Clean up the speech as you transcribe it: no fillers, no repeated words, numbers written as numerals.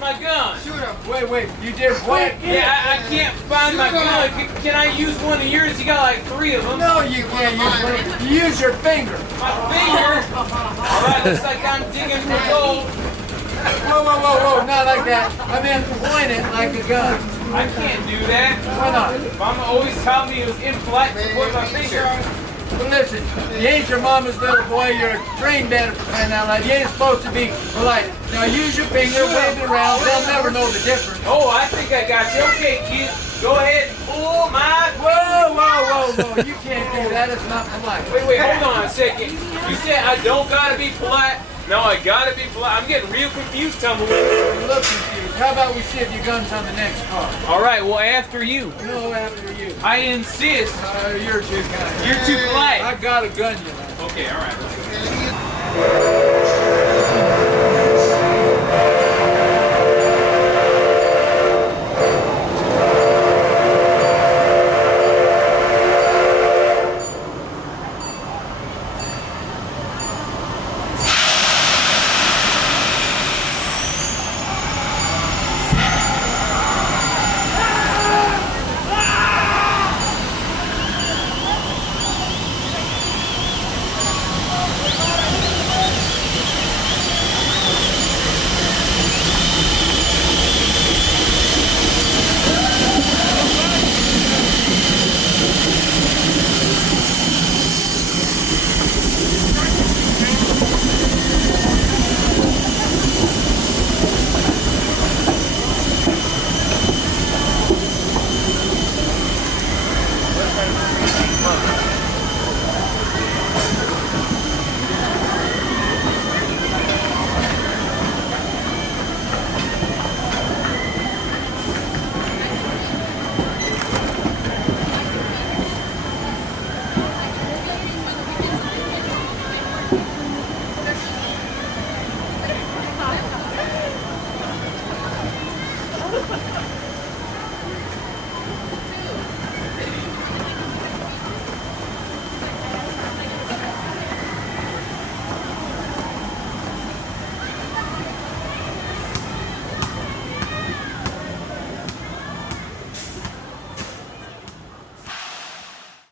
my gun. Shoot him. Wait, you did what? Yeah, I can't find my gun. Can I use one of yours? You got like 3 of them. No, you can't use one. You use your finger. My finger? Alright, looks like I'm digging for gold. Whoa, not like that. I mean, point it like a gun. I can't do that. Why not? Mama always told me it was impolite to point my finger. Well, listen, you ain't your mama's little boy. You're a trained man for crying out loud. You ain't supposed to be polite. Now use your finger, wave it around. They'll never know the difference. Oh, I think I got you. Okay, kid. Go ahead and pull my... Whoa. You can't do that. It's not polite. Wait, hold on a second. You said I don't gotta be polite? No, I gotta be polite. I'm getting real confused, Tumbleweed. You look confused. How about we see if your gun's on the next car? Alright, well, after you. No, after you. I insist. You're too kind. You're too polite. I got a gun, you know. Okay, alright.